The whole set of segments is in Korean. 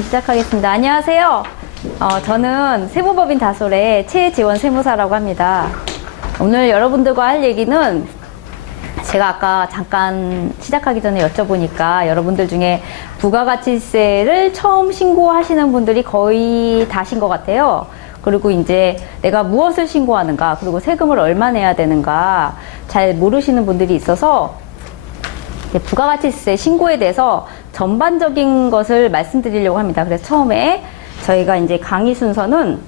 강의 시작하겠습니다. 안녕하세요. 저는 세무법인 다솔의 최지원 세무사라고 합니다. 오늘 여러분들과 할 얘기는 제가 아까 잠깐 시작하기 전에 여쭤보니까 여러분들 중에 부가가치세를 처음 신고하시는 분들이 거의 다신 것 같아요. 그리고 이제 내가 무엇을 신고하는가, 그리고 세금을 얼마 내야 되는가 잘 모르시는 분들이 있어서 부가가치세 신고에 대해서 전반적인 것을 말씀드리려고 합니다. 그래서 처음에 저희가 이제 강의 순서는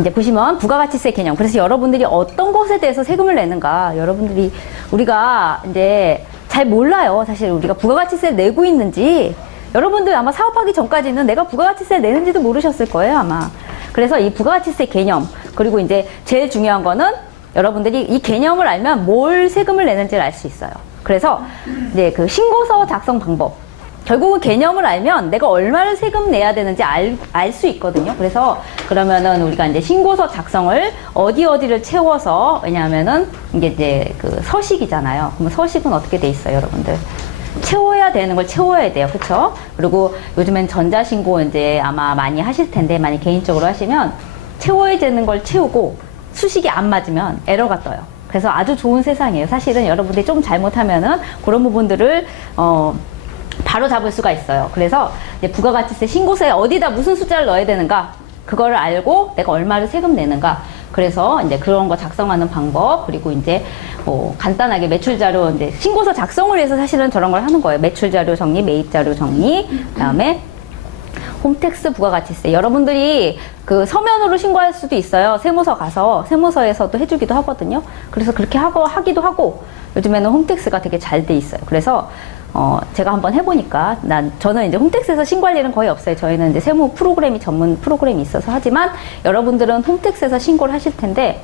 이제 보시면 부가가치세 개념. 그래서 여러분들이 어떤 것에 대해서 세금을 내는가, 여러분들이 우리가 이제 잘 몰라요. 사실 우리가 부가가치세 내고 있는지. 여러분들 아마 사업하기 전까지는 내가 부가가치세 내는지도 모르셨을 거예요, 아마. 그래서 이 부가가치세 개념, 그리고 이제 제일 중요한 거는 여러분들이 이 개념을 알면 뭘 세금을 내는지를 알 수 있어요. 그래서 이제 그 신고서 작성 방법, 결국은 개념을 알면 내가 얼마를 세금 내야 되는지 알 수 있거든요. 그래서 그러면은 우리가 이제 신고서 작성을 어디를 채워서, 왜냐하면은 이제 그 서식이잖아요. 그러면 서식은 어떻게 돼 있어요, 여러분들? 채워야 되는 걸 채워야 돼요. 그쵸? 그리고 요즘엔 전자신고 이제 아마 많이 하실 텐데, 많이 개인적으로 하시면 채워야 되는 걸 채우고 수식이 안 맞으면 에러가 떠요. 그래서 아주 좋은 세상이에요. 사실은 여러분들이 좀 잘못하면은 그런 부분들을 바로 잡을 수가 있어요. 그래서 이제 부가가치세 신고서에 어디다 무슨 숫자를 넣어야 되는가, 그거를 알고 내가 얼마를 세금 내는가. 그래서 이제 그런 거 작성하는 방법, 그리고 이제 간단하게 매출자료, 이제 신고서 작성을 위해서 사실은 저런 걸 하는 거예요. 매출자료 정리, 매입자료 정리, 그다음에 홈택스 부가가치세. 여러분들이 그 서면으로 신고할 수도 있어요. 세무서 가서 세무서에서도 해주기도 하거든요. 그래서 그렇게 하기도 하고, 요즘에는 홈택스가 되게 잘 돼 있어요. 그래서 제가 한번 해보니까 저는 이제 홈택스에서 신고할 일은 거의 없어요. 저희는 이제 세무 프로그램이 전문 프로그램이 있어서 하지만 여러분들은 홈택스에서 신고를 하실 텐데,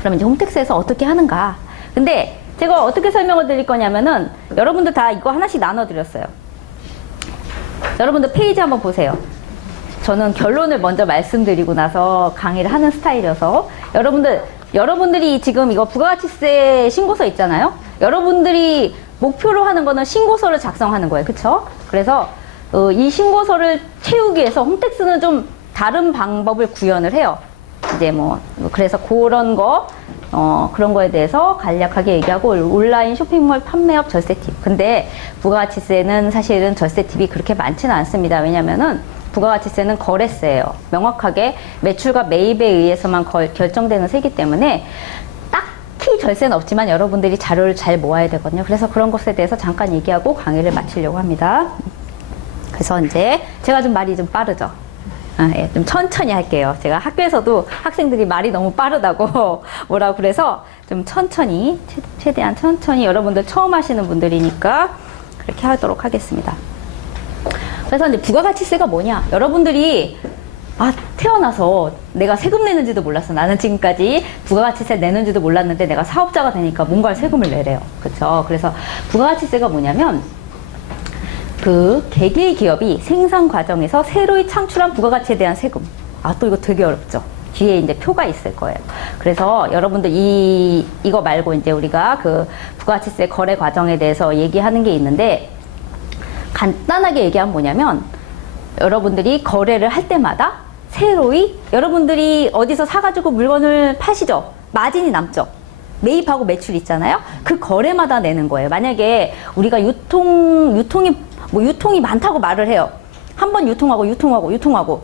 그럼 이제 홈택스에서 어떻게 하는가? 근데 제가 어떻게 설명을 드릴 거냐면은 여러분들 다 이거 하나씩 나눠드렸어요. 여러분들 페이지 한번 보세요. 저는 결론을 먼저 말씀드리고 나서 강의를 하는 스타일이어서, 여러분들이 지금 이거 부가가치세 신고서 있잖아요. 여러분들이 목표로 하는 거는 신고서를 작성하는 거예요. 그쵸? 그래서 이 신고서를 채우기 위해서 홈택스는 좀 다른 방법을 구현을 해요. 이제 그래서 그런 거에 대해서 간략하게 얘기하고, 온라인 쇼핑몰 판매업 절세 팁. 근데 부가가치세는 사실은 절세 팁이 그렇게 많지는 않습니다. 왜냐면은 부가가치세는 거래세예요. 명확하게 매출과 매입에 의해서만 결정되는 세이기 때문에 딱히 절세는 없지만 여러분들이 자료를 잘 모아야 되거든요. 그래서 그런 것에 대해서 잠깐 얘기하고 강의를 마치려고 합니다. 그래서 이제 제가 좀 말이 좀 빠르죠. 예, 좀 천천히 할게요. 제가 학교에서도 학생들이 말이 너무 빠르다고 뭐라고 그래서 좀 천천히, 최대한 천천히, 여러분들 처음 하시는 분들이니까 그렇게 하도록 하겠습니다. 그래서 이제 부가가치세가 뭐냐? 여러분들이 태어나서 내가 세금 내는지도 몰랐어. 나는 지금까지 부가가치세 내는지도 몰랐는데 내가 사업자가 되니까 뭔가 세금을 내래요. 그쵸? 그래서 부가가치세가 뭐냐면, 그 개개의 기업이 생산 과정에서 새로이 창출한 부가가치에 대한 세금. 또 이거 되게 어렵죠. 뒤에 이제 표가 있을 거예요. 그래서 여러분들 이거 말고 이제 우리가 그 부가가치세 거래 과정에 대해서 얘기하는 게 있는데, 간단하게 얘기하면 뭐냐면, 여러분들이 거래를 할 때마다 새로이, 여러분들이 어디서 사가지고 물건을 파시죠? 마진이 남죠? 매입하고 매출 있잖아요? 그 거래마다 내는 거예요. 만약에 우리가 유통이 많다고 말을 해요. 한 번 유통하고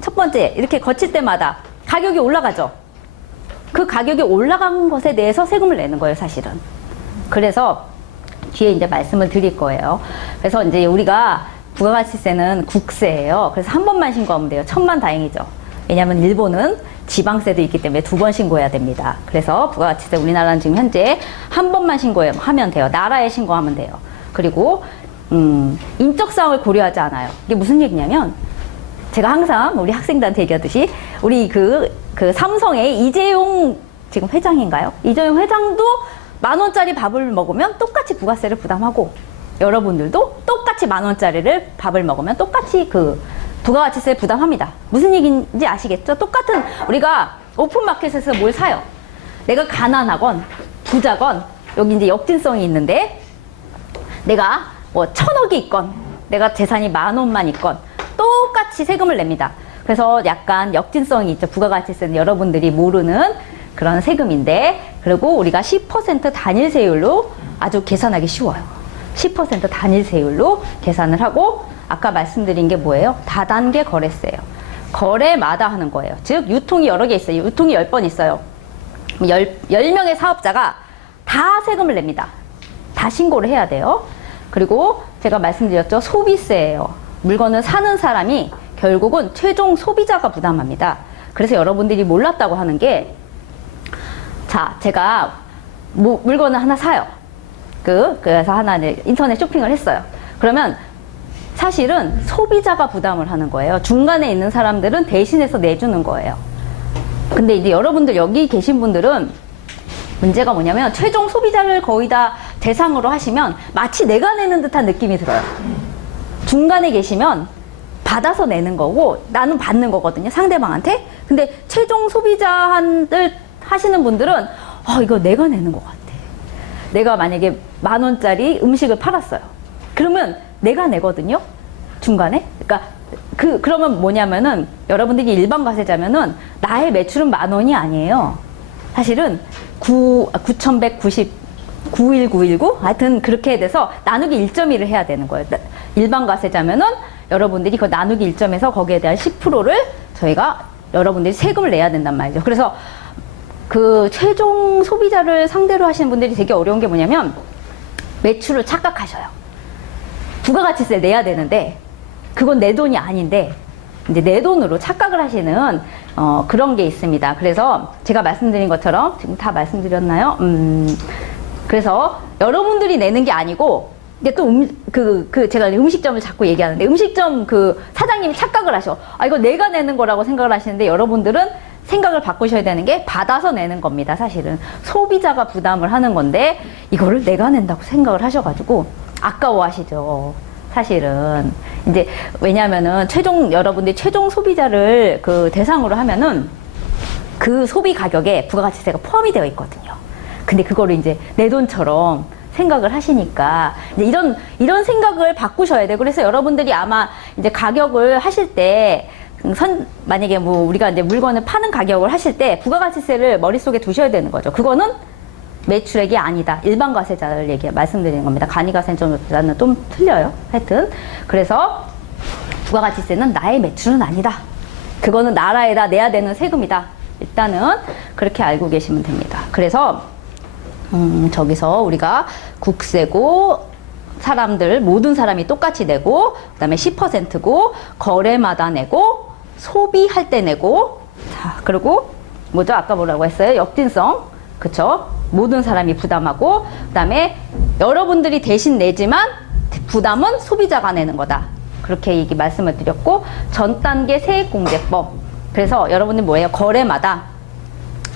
첫 번째 이렇게 거칠 때마다 가격이 올라가죠. 그 가격이 올라간 것에 대해서 세금을 내는 거예요, 사실은. 그래서 뒤에 이제 말씀을 드릴 거예요. 그래서 이제 우리가 부가가치세는 국세예요. 그래서 한 번만 신고하면 돼요. 천만다행이죠. 왜냐하면 일본은 지방세도 있기 때문에 2번 신고해야 됩니다. 그래서 부가가치세 우리나라는 지금 현재 한 번만 신고하면 돼요. 나라에 신고하면 돼요. 그리고 인적사항을 고려하지 않아요. 이게 무슨 얘기냐면, 제가 항상 우리 학생들한테 얘기하듯이, 우리 그 삼성의 이재용 지금 회장인가요? 이재용 회장도 10,000원짜리 밥을 먹으면 똑같이 부가세를 부담하고, 여러분들도 똑같이 10,000원짜리를 밥을 먹으면 똑같이 그 부가가치세 부담합니다. 무슨 얘기인지 아시겠죠? 똑같은, 우리가 오픈마켓에서 뭘 사요. 내가 가난하건 부자건, 여기 이제 역진성이 있는데, 내가 1,000억이 있건 내가 재산이 10,000원만 있건 똑같이 세금을 냅니다. 그래서 약간 역진성이 있죠. 부가가치세는 여러분들이 모르는 그런 세금인데, 그리고 우리가 10% 단일세율로 아주 계산하기 쉬워요. 10% 단일세율로 계산을 하고, 아까 말씀드린 게 뭐예요? 다단계 거래세예요. 거래마다 하는 거예요. 즉 유통이 여러 개 있어요. 유통이 10번 있어요. 10명의 사업자가 다 세금을 냅니다. 다 신고를 해야 돼요. 그리고 제가 말씀드렸죠. 소비세예요. 물건을 사는 사람이 결국은 최종 소비자가 부담합니다. 그래서 여러분들이 몰랐다고 하는 게, 자, 제가 물건을 하나 사요. 그래서 하나 인터넷 쇼핑을 했어요. 그러면 사실은 소비자가 부담을 하는 거예요. 중간에 있는 사람들은 대신해서 내주는 거예요. 근데 이제 여러분들 여기 계신 분들은 문제가 뭐냐면, 최종 소비자를 거의 다 대상으로 하시면 마치 내가 내는 듯한 느낌이 들어요. 중간에 계시면 받아서 내는 거고 나는 받는 거거든요, 상대방한테. 근데 최종 소비자를 하시는 분들은 이거 내가 내는 것 같아. 내가 만약에 10,000원짜리 음식을 팔았어요. 그러면 내가 내거든요, 중간에. 그러면 뭐냐면은, 여러분들이 일반 과세자면은 나의 매출은 10,000원이 아니에요. 사실은 9,119 하여튼 그렇게 돼서 나누기 1.1을 해야 되는 거예요. 일반 과세자면은 여러분들이 그 나누기 1점에서 거기에 대한 10%를 저희가 여러분들이 세금을 내야 된단 말이죠. 그래서 그 최종 소비자를 상대로 하시는 분들이 되게 어려운 게 뭐냐면, 매출을 착각하셔요. 부가가치세 내야 되는데 그건 내 돈이 아닌데 이제 내 돈으로 착각을 하시는 그런 게 있습니다. 그래서 제가 말씀드린 것처럼, 지금 다 말씀드렸나요? 그래서 여러분들이 내는 게 아니고, 이게 또 제가 음식점을 자꾸 얘기하는데, 음식점 그 사장님이 착각을 하셔. 이거 내가 내는 거라고 생각을 하시는데, 여러분들은 생각을 바꾸셔야 되는 게 받아서 내는 겁니다. 사실은 소비자가 부담을 하는 건데 이거를 내가 낸다고 생각을 하셔가지고 아까워하시죠. 사실은 이제 왜냐하면은 여러분들이 최종 소비자를 그 대상으로 하면은 그 소비 가격에 부가가치세가 포함이 되어 있거든요. 근데 그거를 이제 내 돈처럼 생각을 하시니까 이제 이런 생각을 바꾸셔야 돼요. 그래서 여러분들이 아마 이제 가격을 하실 때 만약에 우리가 이제 물건을 파는 가격을 하실 때 부가가치세를 머릿속에 두셔야 되는 거죠. 그거는 매출액이 아니다. 일반 과세자를 말씀드리는 겁니다. 간이가세자는 좀 틀려요. 하여튼 그래서 부가가치세는 나의 매출은 아니다. 그거는 나라에다 내야 되는 세금이다. 일단은 그렇게 알고 계시면 됩니다. 그래서 저기서 우리가 국세고, 모든 사람이 똑같이 내고, 그 다음에 10%고, 거래마다 내고, 소비할 때 내고, 자, 그리고 뭐죠? 아까 뭐라고 했어요? 역진성. 그쵸? 모든 사람이 부담하고, 그 다음에 여러분들이 대신 내지만 부담은 소비자가 내는 거다. 그렇게 말씀을 드렸고, 전 단계 세액공제법. 그래서 여러분들 뭐예요? 거래마다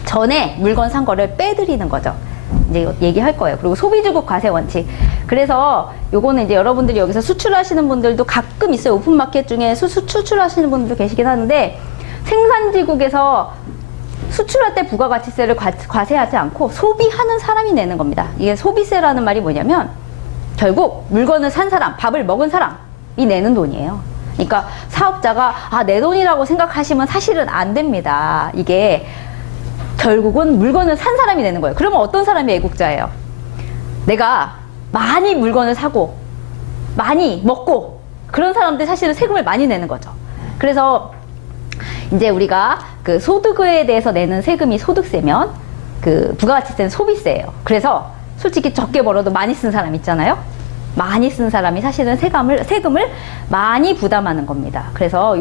전에 물건 산 거를 빼드리는 거죠. 이제 얘기할 거예요. 그리고 소비주국 과세 원칙. 그래서 요거는 이제 여러분들이 여기서 수출하시는 분들도 가끔 있어요. 오픈마켓 중에 수출하시는 분들도 계시긴 하는데, 생산지국에서 수출할 때 부가가치세를 과세하지 않고 소비하는 사람이 내는 겁니다. 이게 소비세라는 말이 뭐냐면, 결국 물건을 산 사람, 밥을 먹은 사람이 내는 돈이에요. 그러니까 사업자가 내 돈이라고 생각하시면 사실은 안 됩니다. 이게 결국은 물건을 산 사람이 내는 거예요. 그러면 어떤 사람이 애국자예요? 내가 많이 물건을 사고 많이 먹고 그런 사람들이 사실은 세금을 많이 내는 거죠. 그래서 이제 우리가 그 소득에 대해서 내는 세금이 소득세면 그 부가가치세는 소비세예요. 그래서 솔직히 적게 벌어도 많이 쓴 사람 있잖아요. 많이 쓴 사람이 사실은 세금을 많이 부담하는 겁니다. 그래서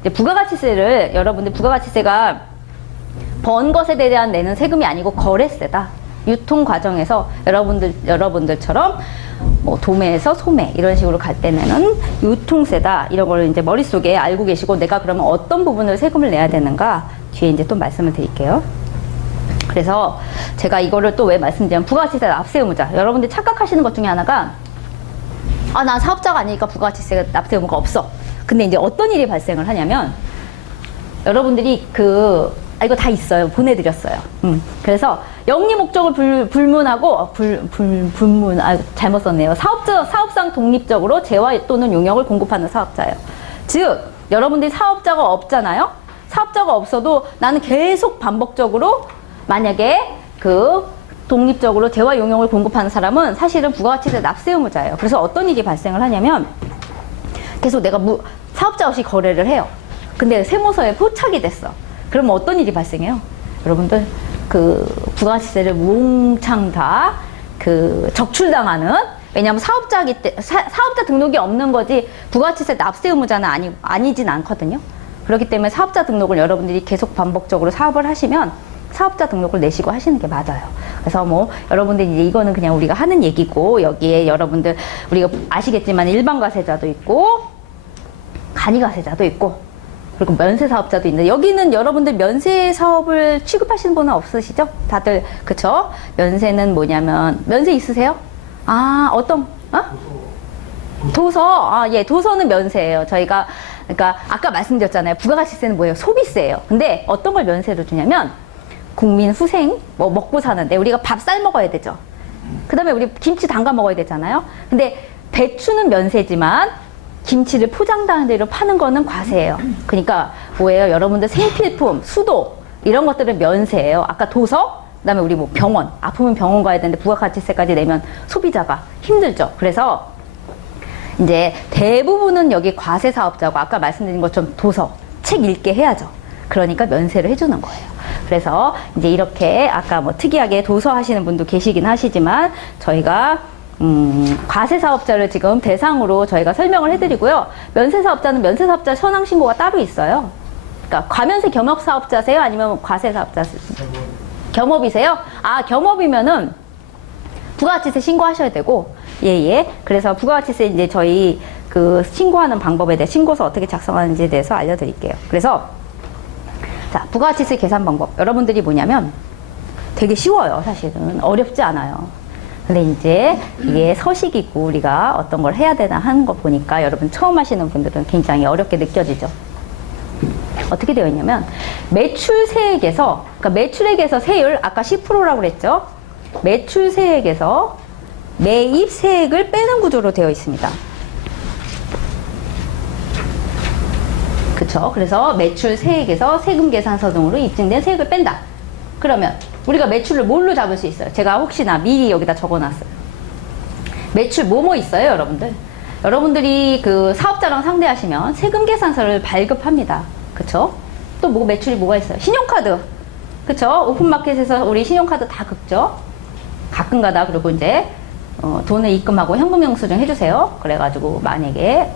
이제 부가가치세를 여러분들 부가가치세가 번 것에 대한 내는 세금이 아니고 거래세다. 유통 과정에서 여러분들처럼 도매에서 소매 이런 식으로 갈 때는 유통세다. 이런 걸 이제 머릿속에 알고 계시고, 내가 그러면 어떤 부분을 세금을 내야 되는가 뒤에 이제 또 말씀을 드릴게요. 그래서 제가 이거를 또 왜 말씀드리냐면, 부가가치세 납세 의무자. 여러분들이 착각하시는 것 중에 하나가, 난 사업자가 아니니까 부가가치세 납세 의무가 없어. 근데 이제 어떤 일이 발생을 하냐면, 여러분들이 이거 다 있어요. 보내드렸어요. 그래서 영리 목적을 불문하고 불문 잘못 썼네요. 사업상 독립적으로 재화 또는 용역을 공급하는 사업자예요. 즉 여러분들이 사업자가 없잖아요. 사업자가 없어도 나는 계속 반복적으로 만약에 그 독립적으로 재화 용역을 공급하는 사람은 사실은 부가가치세 납세 의무자예요. 그래서 어떤 일이 발생을 하냐면 계속 내가 사업자 없이 거래를 해요. 근데 세무서에 포착이 됐어. 그러면 어떤 일이 발생해요? 여러분들 그 부가가치세를 몽창 다 그 적출당하는, 왜냐하면 사업자 등록이 없는 거지 부가가치세 납세 의무자는 아니진 않거든요. 그렇기 때문에 사업자 등록을 여러분들이 계속 반복적으로 사업을 하시면 사업자 등록을 내시고 하시는 게 맞아요. 그래서 뭐 여러분들 이제 이거는 그냥 우리가 하는 얘기고, 여기에 여러분들 우리가 아시겠지만 일반 가세자도 있고 간이 가세자도 있고 그리고 면세 사업자도 있는데, 여기는 여러분들 면세 사업을 취급하시는 분은 없으시죠? 다들 그쵸? 면세는 뭐냐면, 면세 있으세요? 어떤 도서. 예, 도서는 면세예요. 저희가 그러니까 아까 말씀드렸잖아요. 부가가치세는 뭐예요? 소비세예요. 근데 어떤 걸 면세로 주냐면 국민 후생 뭐 먹고 사는데 우리가 밥 삶 먹어야 되죠. 그다음에 우리 김치 담가 먹어야 되잖아요. 근데 배추는 면세지만 김치를 포장된 대로 파는 거는 과세예요. 그러니까 뭐예요? 여러분들 생필품, 수도 이런 것들은 면세예요. 아까 도서, 그다음에 우리 뭐 병원, 아프면 병원 가야 되는데 부가가치세까지 내면 소비자가 힘들죠. 그래서 이제 대부분은 여기 과세 사업자고, 아까 말씀드린 것처럼 도서, 책 읽게 해야죠. 그러니까 면세를 해주는 거예요. 그래서 이제 이렇게 아까 뭐 특이하게 도서 하시는 분도 계시긴 하시지만 저희가 과세 사업자를 지금 대상으로 저희가 설명을 해드리고요. 면세 사업자는 면세 사업자 현황 신고가 따로 있어요. 그러니까 과면세 겸업 사업자세요? 아니면 과세 사업자세요? 겸업이세요? 겸업이면은 부가가치세 신고하셔야 되고, 예. 그래서 부가가치세 이제 저희 그 신고하는 방법에 대해, 신고서 어떻게 작성하는지에 대해서 알려드릴게요. 그래서 자, 부가가치세 계산 방법. 여러분들이 뭐냐면 되게 쉬워요. 사실은 어렵지 않아요. 근데 이제 이게 서식이고 우리가 어떤 걸 해야 되나 하는 거 보니까 여러분 처음 하시는 분들은 굉장히 어렵게 느껴지죠. 어떻게 되어 있냐면 매출세액에서, 그러니까 매출액에서 세율 아까 10%라고 그랬죠. 매출세액에서 매입세액을 빼는 구조로 되어 있습니다. 그쵸? 그래서 매출세액에서 세금계산서 등으로 입증된 세액을 뺀다. 그러면 우리가 매출을 뭘로 잡을 수 있어요? 제가 혹시나 미리 여기다 적어놨어요. 매출 뭐뭐 있어요, 여러분들? 여러분들이 그 사업자랑 상대하시면 세금계산서를 발급합니다. 그쵸? 또 뭐 매출이 뭐가 있어요? 신용카드. 그쵸? 오픈마켓에서 우리 신용카드 다 긁죠? 가끔가다. 그리고 이제 돈을 입금하고 현금영수증 해주세요. 그래가지고 만약에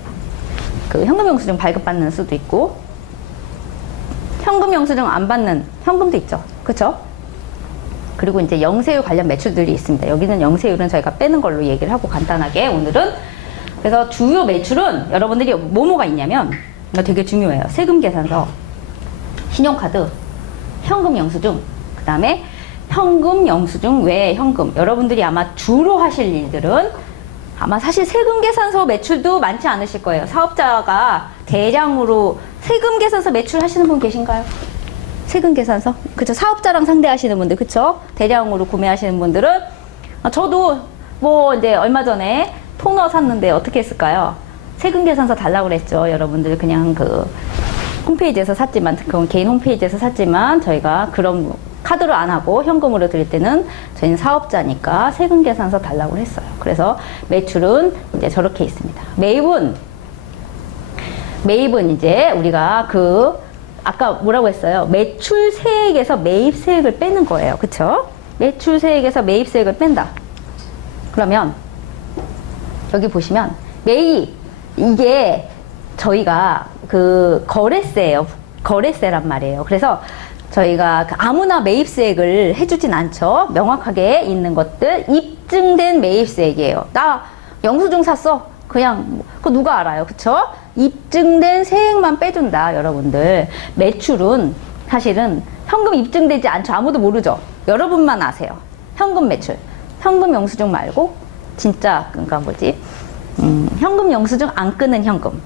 그 현금영수증 발급받는 수도 있고, 현금영수증 안 받는 현금도 있죠. 그쵸? 그리고 이제 영세율 관련 매출들이 있습니다. 여기는 영세율은 저희가 빼는 걸로 얘기를 하고 간단하게 오늘은. 그래서 주요 매출은 여러분들이 뭐뭐가 있냐면, 이거 되게 중요해요. 세금계산서, 신용카드, 현금영수증, 그 다음에 현금영수증 외에 현금. 여러분들이 아마 주로 하실 일들은 아마 사실 세금계산서 매출도 많지 않으실 거예요. 사업자가 대량으로 세금계산서 매출 하시는 분 계신가요? 세금계산서? 그쵸? 사업자랑 상대하시는 분들, 그쵸? 대량으로 구매하시는 분들은, 저도 뭐 이제 얼마 전에 토너 샀는데 어떻게 했을까요? 세금계산서 달라고 그랬죠. 여러분들 그냥 그 홈페이지에서 샀지만, 그건 개인 홈페이지에서 샀지만 저희가 그런 카드로 안 하고 현금으로 드릴 때는 저희는 사업자니까 세금계산서 달라고 했어요. 그래서 매출은 이제 저렇게 있습니다. 매입은 이제 우리가 아까 뭐라고 했어요? 매출세액에서 매입세액을 빼는 거예요. 그쵸? 매출세액에서 매입세액을 뺀다. 그러면 여기 보시면 매입, 이게 저희가 그 거래세예요. 거래세란 말이에요. 그래서 저희가 아무나 매입세액을 해주진 않죠. 명확하게 있는 것들, 입증된 매입세액이에요. 나 영수증 샀어. 그냥 그거 누가 알아요? 그쵸? 입증된 세액만 빼준다. 여러분들 매출은 사실은 현금 입증되지 않죠. 아무도 모르죠. 여러분만 아세요. 현금 매출, 현금 영수증 말고 진짜, 그러니까 뭐지, 현금 영수증 안 끄는 현금,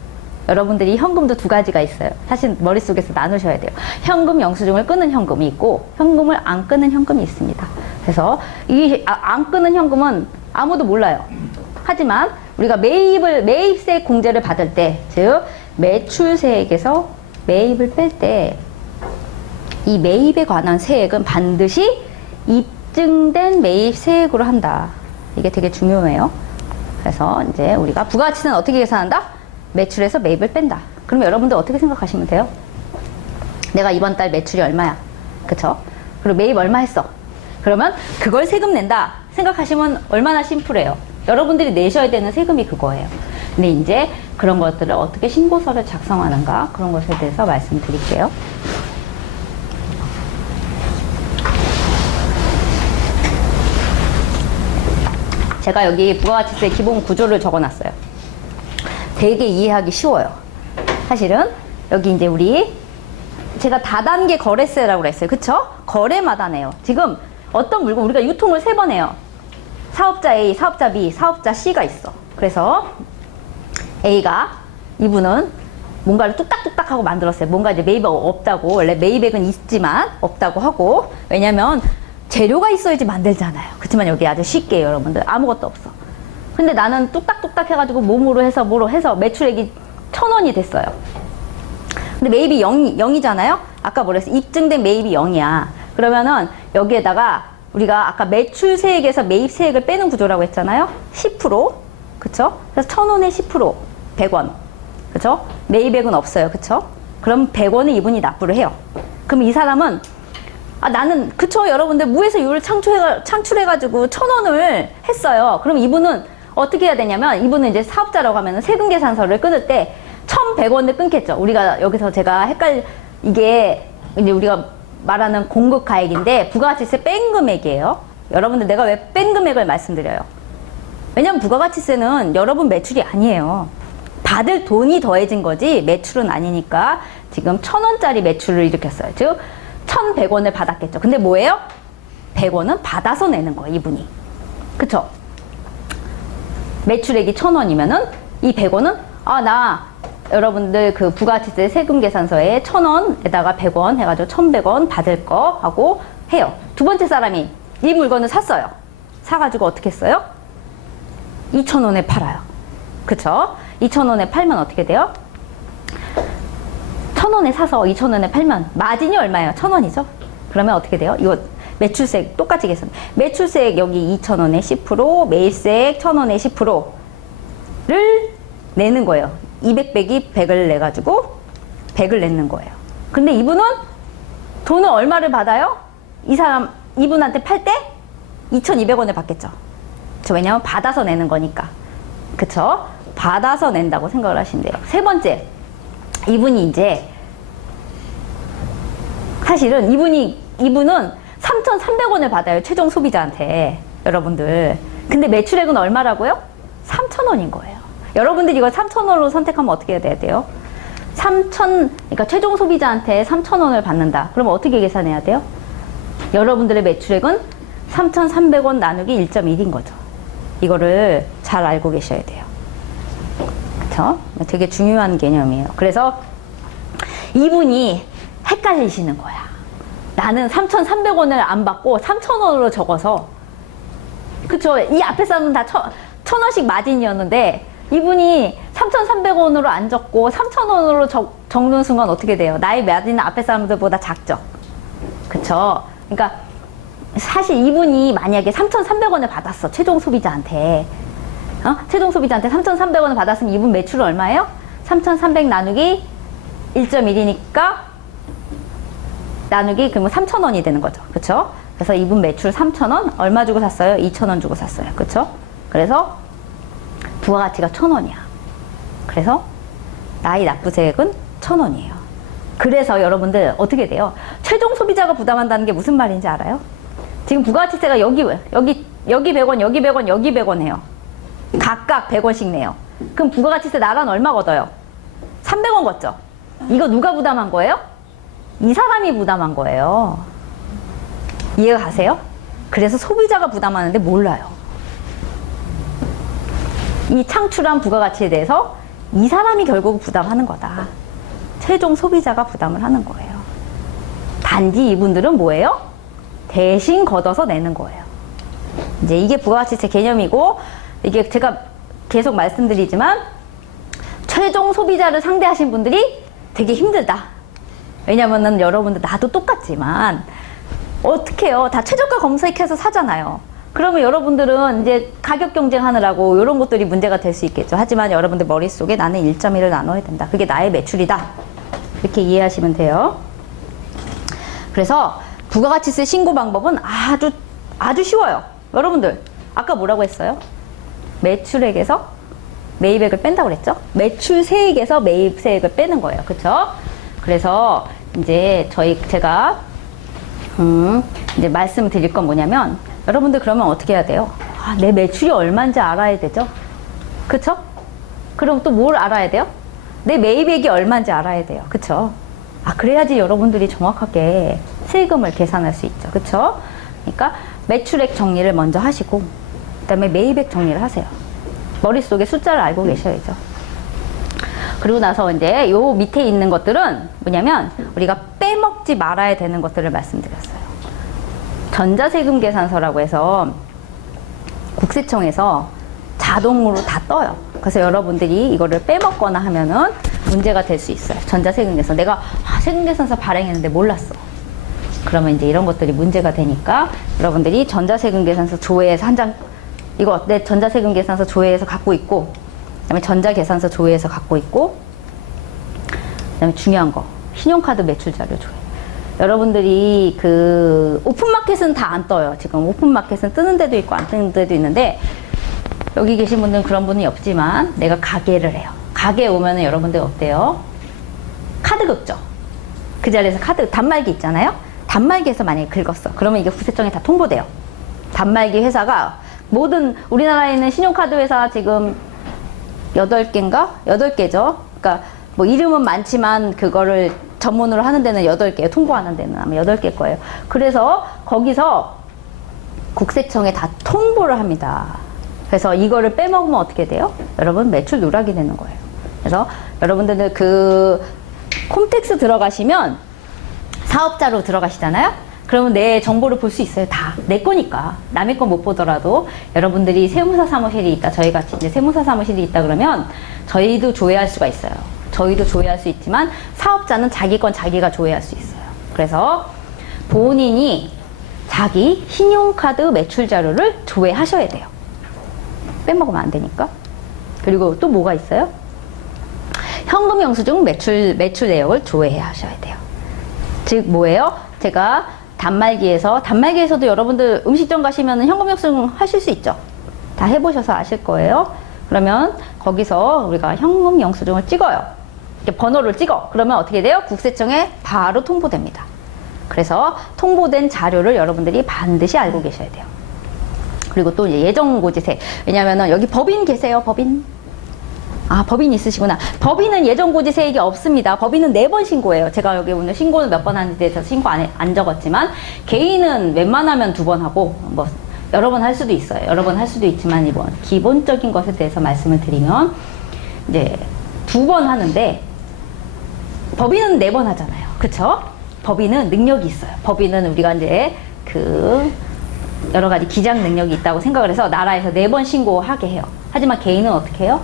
여러분들이 현금도 두 가지가 있어요. 사실 머릿속에서 나누셔야 돼요. 현금 영수증을 끄는 현금이 있고 현금을 안 끄는 현금이 있습니다. 그래서 이 안 끄는 현금은 아무도 몰라요. 하지만 우리가 매입세 공제를 받을 때, 즉 매출세액에서 매입을 뺄 때 이 매입에 관한 세액은 반드시 입증된 매입세액으로 한다. 이게 되게 중요해요. 그래서 이제 우리가 부가가치세는 어떻게 계산한다? 매출에서 매입을 뺀다. 그럼 여러분들 어떻게 생각하시면 돼요? 내가 이번 달 매출이 얼마야? 그쵸? 그리고 매입 얼마 했어? 그러면 그걸 세금 낸다 생각하시면 얼마나 심플해요. 여러분들이 내셔야 되는 세금이 그거예요. 근데 이제 그런 것들을 어떻게 신고서를 작성하는가, 그런 것에 대해서 말씀드릴게요. 제가 여기 부가가치세 기본 구조를 적어놨어요. 되게 이해하기 쉬워요. 사실은 여기 이제 제가 다단계 거래세라고 그랬어요. 그쵸? 거래마다 내요. 지금 어떤 물건, 우리가 유통을 3번 해요. 사업자 A, 사업자 B, 사업자 C가 있어. 그래서 A가, 이분은 뭔가를 뚝딱뚝딱 하고 만들었어요. 뭔가 이제 매입액 없다고, 원래 매입액은 있지만 없다고 하고, 왜냐면 재료가 있어야지 만들잖아요. 그렇지만 여기 아주 쉽게 여러분들 아무것도 없어. 근데 나는 뚝딱뚝딱 해가지고 뭐로 해서 매출액이 1,000원이 됐어요. 근데 매입이 0이잖아요? 아까 뭐랬어? 입증된 매입이 0이야. 그러면은 여기에다가 우리가 아까 매출세액에서 매입세액을 빼는 구조라고 했잖아요? 10%. 그쵸? 그래서 1,000원에 10%. 100원. 그쵸? 매입액은 없어요. 그쵸? 그럼 100원을 이분이 납부를 해요. 그럼 이 사람은 나는, 그쵸? 여러분들 무에서 유를 창출해가지고 1,000원을 했어요. 그럼 이분은 어떻게 해야 되냐면, 이분은 이제 사업자라고 하면 세금 계산서를 끊을 때 1,100원을 끊겠죠. 우리가 여기서 제가 이게 이제 우리가 말하는 공급가액인데 부가가치세 뺀 금액이에요. 여러분들 내가 왜 뺀 금액을 말씀드려요? 왜냐면 부가가치세는 여러분 매출이 아니에요. 받을 돈이 더해진 거지 매출은 아니니까 지금 1,000원짜리 매출을 일으켰어요. 즉 1,100원을 받았겠죠. 근데 뭐예요? 100원은 받아서 내는 거예요, 이분이. 그쵸? 매출액이 1,000원이면은 이 100원은 여러분들 그 부가가치세 세금 계산서에 1,000원에다가 100원 해가지고 1,100원 받을 거 하고 해요. 두 번째 사람이 이 물건을 샀어요. 사가지고 어떻게 했어요? 2,000원에 팔아요. 그쵸? 2,000원에 팔면 어떻게 돼요? 1,000원에 사서 2,000원에 팔면 마진이 얼마예요? 1,000원이죠? 그러면 어떻게 돼요? 이거 매출세액 똑같이 계산. 매출세액 여기 2,000원에 10%, 매입세액 1,000원에 10%를 내는 거예요. 200 빼기 100을 내가지고 100을 내는 거예요. 근데 이분은 돈을 얼마를 받아요? 이분한테 팔 때 2,200원을 받겠죠. 왜냐면 받아서 내는 거니까. 그쵸? 받아서 낸다고 생각을 하시면 돼요. 세 번째, 이분이 이제 사실은 이분은 3,300원을 받아요. 최종 소비자한테. 여러분들. 근데 매출액은 얼마라고요? 3,000원인 거예요. 여러분들이 이걸 3,000원으로 선택하면 어떻게 해야 돼요? 그러니까 최종 소비자한테 3,000원을 받는다. 그럼 어떻게 계산해야 돼요? 여러분들의 매출액은 3,300원 나누기 1.1인 거죠. 이거를 잘 알고 계셔야 돼요. 그쵸? 되게 중요한 개념이에요. 그래서 이분이 헷갈리시는 거야. 나는 3,300원을 안 받고 3,000원으로 적어서, 그쵸? 이 앞에 사람은 다 1,000원씩 마진이었는데 이분이 3,300원으로 안 적고 3,000원으로 적는 순간 어떻게 돼요? 나의 마진은 앞에 사람들보다 작죠? 그쵸? 그러니까 사실 이분이 만약에 3,300원을 받았어. 최종 소비자한테. 최종 소비자한테 3,300원을 받았으면 이분 매출은 얼마예요? 3,300 나누기 1.1이니까 나누기 그러면 3,000원이 되는 거죠. 그쵸? 그래서 이분 매출 3,000원, 얼마 주고 샀어요? 2,000원 주고 샀어요. 그쵸? 그래서 부가가치가 1,000원이야. 그래서 나의 납부세액은 1,000원이에요. 그래서 여러분들 어떻게 돼요? 최종 소비자가 부담한다는 게 무슨 말인지 알아요? 지금 부가가치세가 여기 100원, 여기 100원, 여기 100원 해요. 각각 100원씩 내요. 그럼 부가가치세 나라는 얼마 걷어요? 300원 걷죠? 이거 누가 부담한 거예요? 이 사람이 부담한 거예요. 이해가 가세요? 그래서 소비자가 부담하는데 몰라요. 이 창출한 부가가치에 대해서 이 사람이 결국 부담하는 거다. 최종 소비자가 부담을 하는 거예요. 단지 이분들은 뭐예요? 대신 걷어서 내는 거예요. 이제 이게 부가가치세 개념이고, 이게 제가 계속 말씀드리지만 최종 소비자를 상대하신 분들이 되게 힘들다. 왜냐면은 여러분들 나도 똑같지만 어떻게 해요? 다 최저가 검색해서 사잖아요. 그러면 여러분들은 이제 가격 경쟁하느라고 이런 것들이 문제가 될 수 있겠죠. 하지만 여러분들 머릿속에 나는 1.1을 나눠야 된다. 그게 나의 매출이다. 이렇게 이해하시면 돼요. 그래서 부가가치세 신고 방법은 아주 쉬워요. 여러분들 아까 뭐라고 했어요? 매출액에서 매입액을 뺀다고 그랬죠? 매출 세액에서 매입 세액을 빼는 거예요. 그쵸? 그래서 이제 제가 이제 말씀을 드릴 건 뭐냐면, 여러분들 그러면 어떻게 해야 돼요? 내 매출이 얼마인지 알아야 되죠? 그쵸? 그럼 또 뭘 알아야 돼요? 내 매입액이 얼마인지 알아야 돼요. 그쵸? 그래야지 여러분들이 정확하게 세금을 계산할 수 있죠. 그쵸? 그러니까 매출액 정리를 먼저 하시고, 그 다음에 매입액 정리를 하세요. 머릿속에 숫자를 알고 계셔야죠. 그리고 나서 이제 요 밑에 있는 것들은 뭐냐면, 우리가 빼먹지 말아야 되는 것들을 말씀드렸어요. 전자세금 계산서라고 해서 국세청에서 자동으로 다 떠요. 그래서 여러분들이 이거를 빼먹거나 하면은 문제가 될 수 있어요. 전자세금 계산. 내가 세금 계산서 발행했는데 몰랐어. 그러면 이제 이런 것들이 문제가 되니까 여러분들이 전자세금 계산서 조회해서 한 장, 이거 내 전자세금 계산서 조회해서 갖고 있고, 그다음에 전자계산서 조회해서 갖고 있고, 그다음에 중요한 거 신용카드 매출자료 조회. 여러분들이 그 오픈마켓은 다 안 떠요. 지금 오픈마켓은 뜨는 데도 있고 안 뜨는 데도 있는데, 여기 계신 분들은 그런 분이 없지만 내가 가게를 해요. 가게에 오면은 여러분들 어때요? 카드 긁죠. 그 자리에서 카드 단말기 있잖아요. 단말기에서 만약에 긁었어. 그러면 이게 국세청에 다 통보돼요. 단말기 회사가 모든 우리나라에 있는 신용카드 회사 지금 8개인가? 8개죠. 그러니까 뭐 이름은 많지만 그거를 전문으로 하는 데는 8개예요. 통보하는 데는 아마 8개일 거예요. 그래서 거기서 국세청에 다 통보를 합니다. 그래서 이거를 빼먹으면 어떻게 돼요? 여러분 매출 누락이 되는 거예요. 그래서 여러분들은 그 콤텍스 들어가시면 사업자로 들어가시잖아요. 그러면 내 정보를 볼 수 있어요. 다 내 거니까. 남의 거 못 보더라도 여러분들이 세무사 사무실이 있다, 저희 같이 이제 세무사 사무실이 있다 그러면 저희도 조회할 수가 있어요. 저희도 조회할 수 있지만 사업자는 자기 건 자기가 조회할 수 있어요. 그래서 본인이 자기 신용카드 매출 자료를 조회하셔야 돼요. 빼먹으면 안 되니까. 그리고 또 뭐가 있어요? 현금 영수증 매출 내역을 조회해 하셔야 돼요. 즉 뭐예요? 제가 단말기에서도 여러분들 음식점 가시면 현금 영수증 하실 수 있죠. 다 해보셔서 아실 거예요. 그러면 거기서 우리가 현금 영수증을 찍어요. 이렇게 번호를 찍어. 그러면 어떻게 돼요? 국세청에 바로 통보됩니다. 그래서 통보된 자료를 여러분들이 반드시 알고 계셔야 돼요. 그리고 또 이제 예정고지세. 왜냐면은 여기 법인 계세요, 법인. 법인 있으시구나. 법인은 예정고지세액이 없습니다. 법인은 4번 신고해요. 제가 여기 오늘 신고는 몇 번 하는지 대해서 신고 안 적었지만, 개인은 웬만하면 2번 하고, 뭐, 여러 번 할 수도 있어요. 여러 번 할 수도 있지만, 이번 기본적인 것에 대해서 말씀을 드리면, 이제 2번 하는데, 법인은 4번 하잖아요. 그쵸? 법인은 능력이 있어요. 법인은 우리가 이제 여러 가지 기장 능력이 있다고 생각을 해서 나라에서 4번 신고하게 해요. 하지만 개인은 어떻게 해요?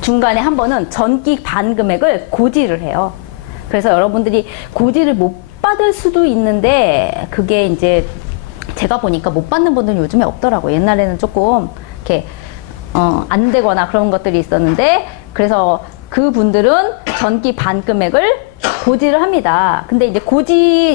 중간에 한 번은 전기 반 금액을 고지를 해요. 그래서 여러분들이 고지를 못 받을 수도 있는데, 그게 이제 제가 보니까 못 받는 분들은 요즘에 없더라고요. 옛날에는 조금 이렇게 안 되거나 그런 것들이 있었는데, 그래서 그 분들은 전기 반 금액을 고지를 합니다. 근데 이제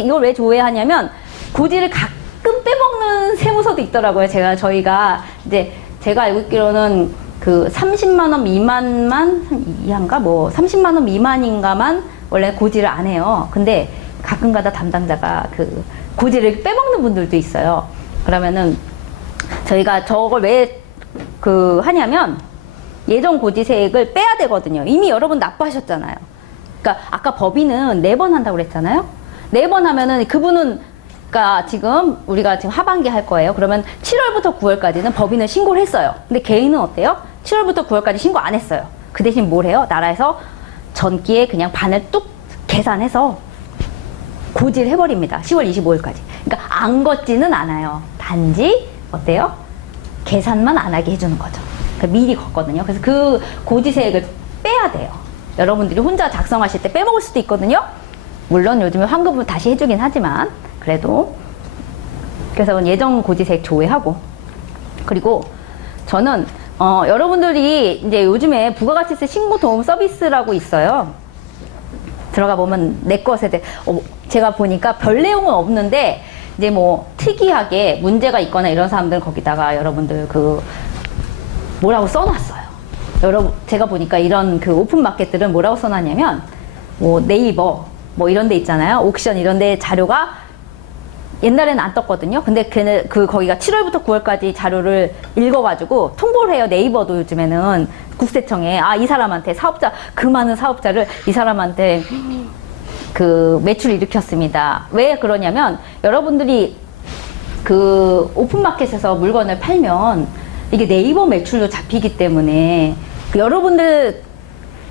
이걸 왜 조회하냐면, 고지를 가끔 빼먹는 세무서도 있더라고요. 저희가 이제 제가 알고 있기로는 그 30만 원 미만만 이한가 뭐 30만 원 미만인가만 원래 고지를 안 해요. 근데 가끔가다 담당자가 그 고지를 빼먹는 분들도 있어요. 그러면은 저희가 저걸 왜 하냐면, 예정 고지세액을 빼야 되거든요. 이미 여러분 납부하셨잖아요. 그러니까 아까 법인은 4번 한다고 그랬잖아요. 4번 하면은 그분은, 그러니까 지금 우리가 지금 하반기 할 거예요. 그러면 7월부터 9월까지는 법인을 신고를 했어요. 근데 개인은 어때요? 7월부터 9월까지 신고 안 했어요. 그 대신 뭘 해요? 나라에서 전기에 그냥 반을 뚝 계산해서 고지를 해버립니다. 10월 25일까지. 그러니까 안 걷지는 않아요. 단지 어때요? 계산만 안 하게 해주는 거죠. 그러니까 미리 걷거든요. 그래서 그 고지세액을 빼야 돼요. 여러분들이 혼자 작성하실 때 빼먹을 수도 있거든요. 물론 요즘에 환급을 다시 해주긴 하지만 그래도 그래서 예정 고지세액 조회하고 그리고 저는 여러분들이 이제 요즘에 부가가치세 신고 도움 서비스라고 있어요. 들어가 보면 내 것에 대해 제가 보니까 별 내용은 없는데 이제 뭐 특이하게 문제가 있거나 이런 사람들은 거기다가 여러분들 그 뭐라고 써놨어요. 여러분 제가 보니까 이런 그 오픈 마켓들은 뭐라고 써놨냐면 뭐 네이버 뭐 이런 데 있잖아요. 옥션 이런 데 자료가 옛날에는 안 떴거든요. 근데 그 거기가 7월부터 9월까지 자료를 읽어가지고 통보를 해요. 네이버도 요즘에는 국세청에 이 사람한테 사업자 그 많은 사업자를 이 사람한테 그 매출 일으켰습니다. 왜 그러냐면 여러분들이 그 오픈마켓에서 물건을 팔면 이게 네이버 매출로 잡히기 때문에 여러분들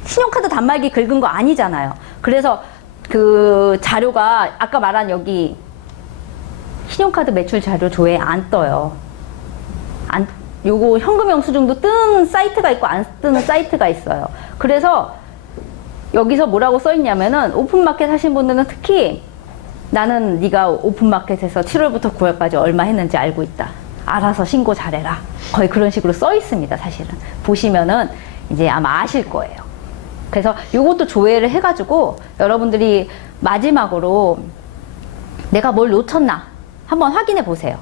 신용카드 단말기 긁은 거 아니잖아요. 그래서 그 자료가 아까 말한 여기 신용카드 매출 자료 조회에 안 떠요. 요거 현금 영수증도 뜨는 사이트가 있고 안 뜨는 사이트가 있어요. 그래서 여기서 뭐라고 써 있냐면은 오픈마켓 하신 분들은 특히 나는 네가 오픈마켓에서 7월부터 9월까지 얼마 했는지 알고 있다. 알아서 신고 잘해라. 거의 그런 식으로 써 있습니다. 사실은 보시면은 이제 아마 아실 거예요. 그래서 요것도 조회를 해가지고 여러분들이 마지막으로 내가 뭘 놓쳤나 한번 확인해 보세요.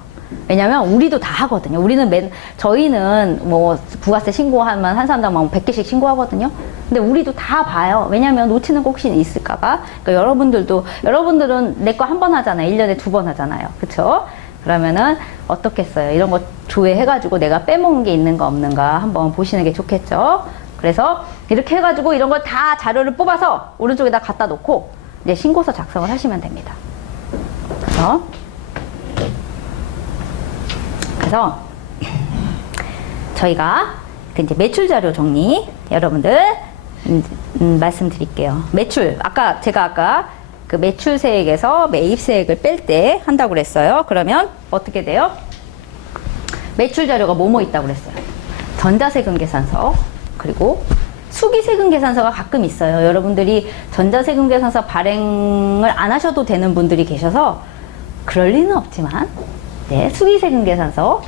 왜냐면 우리도 다 하거든요. 저희는 뭐 부가세 신고하면 한 사람당 막 100개씩 신고하거든요. 근데 우리도 다 봐요. 왜냐면 놓치는 거 혹시 있을까봐. 그러니까 여러분들은 내 거 한 번 하잖아요. 1년에 2번 하잖아요. 그쵸? 그러면은 어떻겠어요? 이런 거 조회해가지고 내가 빼먹은 게 있는가 없는가 한번 보시는 게 좋겠죠. 그래서 이렇게 해가지고 이런 걸 다 자료를 뽑아서 오른쪽에다 갖다 놓고 이제 신고서 작성을 하시면 됩니다. 그래서 저희가 이제 매출 자료 정리 여러분들 말씀드릴게요. 매출 제가 아까 그 매출세액에서 매입세액을 뺄 때 한다고 그랬어요. 그러면 어떻게 돼요? 매출 자료가 뭐뭐 있다고 그랬어요. 전자세금 계산서 그리고 수기세금 계산서가 가끔 있어요. 여러분들이 전자세금 계산서 발행을 안 하셔도 되는 분들이 계셔서 그럴 리는 없지만 네, 수기세금 계산서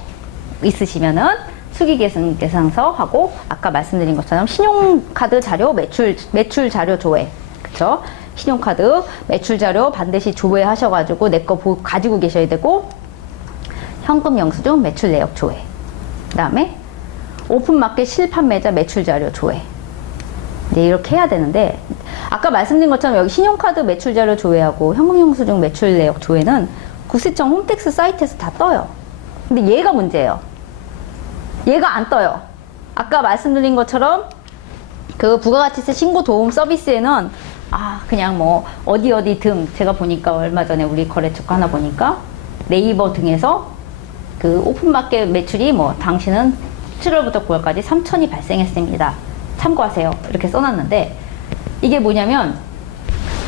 있으시면은 수기세금 계산서하고 아까 말씀드린 것처럼 신용카드 자료 매출 자료 조회 그쵸? 신용카드 매출 자료 반드시 조회하셔가지고 내 거 가지고 계셔야 되고 현금 영수증 매출 내역 조회 그 다음에 오픈마켓 실판매자 매출 자료 조회 네, 이렇게 해야 되는데 아까 말씀드린 것처럼 여기 신용카드 매출 자료 조회하고 현금 영수증 매출 내역 조회는 국세청 홈택스 사이트에서 다 떠요. 근데 얘가 문제예요. 얘가 안 떠요. 아까 말씀드린 것처럼 그 부가가치세 신고 도움 서비스에는 그냥 뭐 어디 등 제가 보니까 얼마 전에 우리 거래처 하나 보니까 네이버 등에서 그 오픈마켓 매출이 뭐 당신은 7월부터 9월까지 3천이 발생했습니다. 참고하세요. 이렇게 써놨는데 이게 뭐냐면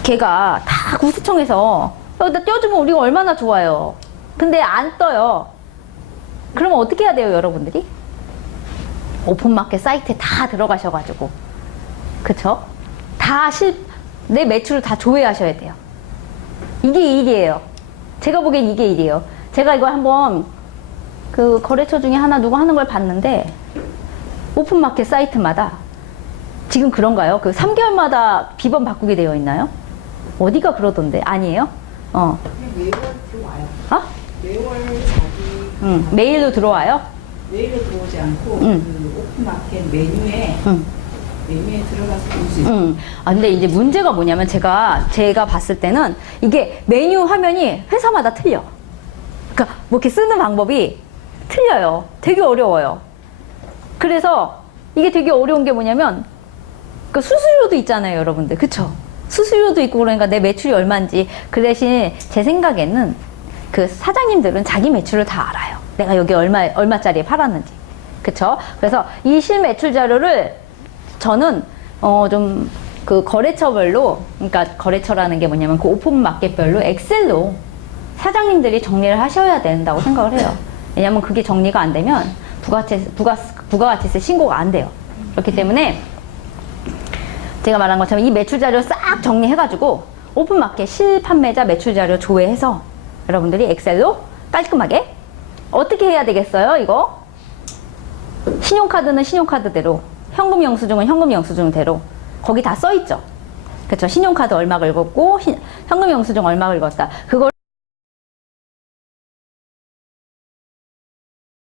걔가 다 국세청에서 여기다 떼어주면 우리가 얼마나 좋아요. 근데 안 떠요. 그러면 어떻게 해야 돼요, 여러분들이? 오픈마켓 사이트에 다 들어가셔가지고 그쵸? 내 매출을 다 조회하셔야 돼요. 이게 일이에요. 제가 보기엔 이게 일이에요. 제가 이거 한번 그 거래처 중에 하나 누구 하는 걸 봤는데 오픈마켓 사이트마다 지금 그런가요? 그 3개월마다 비번 바꾸게 되어 있나요? 어디가 그러던데? 아니에요? 매월 들어와요. 매월 자기 메일로 들어와요? 메일로 들어오지 않고 그 오픈마켓 메뉴에 들어가서 볼 수 있어요. 근데 이제 문제가 뭐냐면 제가 봤을 때는 이게 메뉴 화면이 회사마다 틀려. 그러니까 뭐 이렇게 쓰는 방법이 틀려요. 되게 어려워요. 그래서 이게 되게 어려운 게 뭐냐면 그 수수료도 있잖아요, 여러분들. 그쵸? 수수료도 있고 그러니까 내 매출이 얼마인지 그 대신 제 생각에는 그 사장님들은 자기 매출을 다 알아요. 내가 여기 얼마짜리에 팔았는지. 그쵸? 그래서 이 실매출 자료를 저는 좀 그 거래처별로, 그러니까 거래처라는 게 뭐냐면 그 오픈 마켓별로 엑셀로 사장님들이 정리를 하셔야 된다고 생각을 해요. 왜냐면 그게 정리가 안 되면 부가가치세 신고가 안 돼요. 그렇기 때문에 제가 말한 것처럼 이 매출 자료 싹 정리해가지고 오픈마켓 실판매자 매출 자료 조회해서 여러분들이 엑셀로 깔끔하게 어떻게 해야 되겠어요? 이거 신용카드는 신용카드대로, 현금 영수증은 현금 영수증대로 거기 다 써있죠. 그렇죠. 신용카드 얼마 긁었고 현금 영수증 얼마 긁었다. 그걸